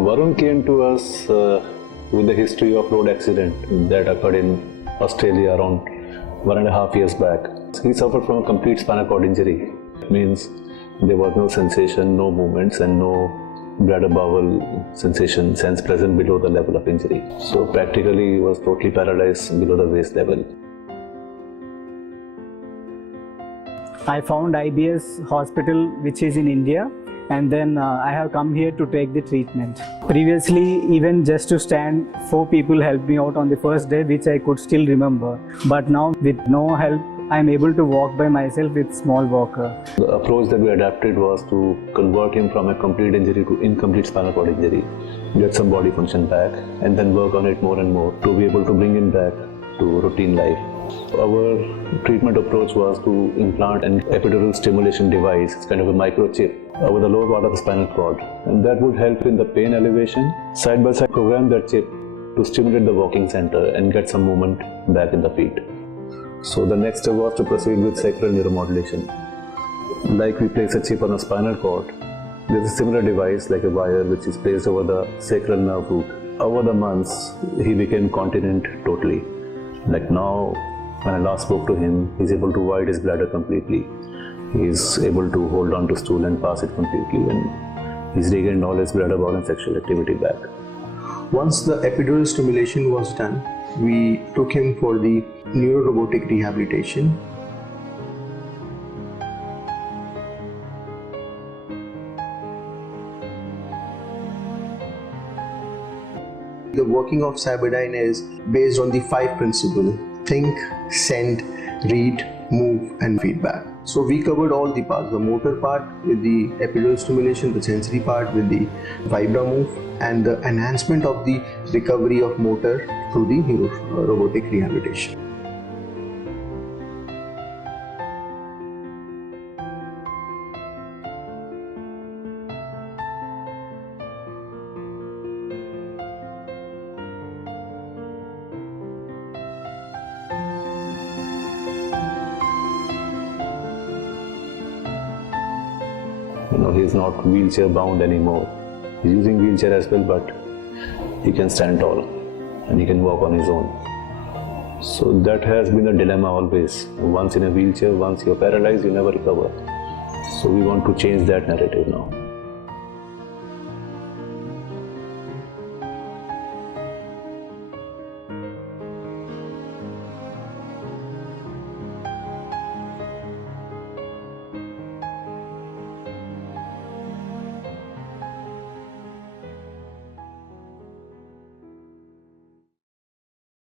Varun came to us with the history of road accident that occurred in Australia around 1.5 years back. He suffered from a complete spinal cord injury. It means there was no sensation, no movements and no bladder bowel sensation sense present below the level of injury. So practically he was totally paralyzed below the waist level. I found IBS hospital which is in India, and then I have come here to take the treatment. Previously, even just to stand, 4 people helped me out on the first day, which I could still remember. But now with no help, I am able to walk by myself with small walker. The approach that we adapted was to convert him from a complete injury to incomplete spinal cord injury, get some body function back, and then work on it more and more to be able to bring him back to routine life. Our treatment approach was to implant an epidural stimulation device, it's kind of a microchip, over the lower part of the spinal cord, and that would help in the pain elevation. Side by side, program that chip to stimulate the walking center and get some movement back in the feet. So the next step was to proceed with sacral neuromodulation. Like we place a chip on a spinal cord, there's a similar device like a wire which is placed over the sacral nerve root. Over the months, he became continent totally. Like now, when I last spoke to him, he's able to wide his bladder completely. He's able to hold on to stool and pass it completely, and he's regained all his bladder bowel and sexual activity back. Once the epidural stimulation was done, we took him for the neuro-robotic rehabilitation. The working of Cyberdyne is based on the 5 principles: think, send, read, move and feedback. So we covered all the parts, the motor part with the epidural stimulation, the sensory part with the vibra move, and the enhancement of the recovery of motor through the robotic rehabilitation. He's not wheelchair bound anymore. He's using wheelchair as well, but he can stand tall and he can walk on his own. So that has been the dilemma always. Once in a wheelchair, once you're paralyzed, you never recover. So we want to change that narrative now.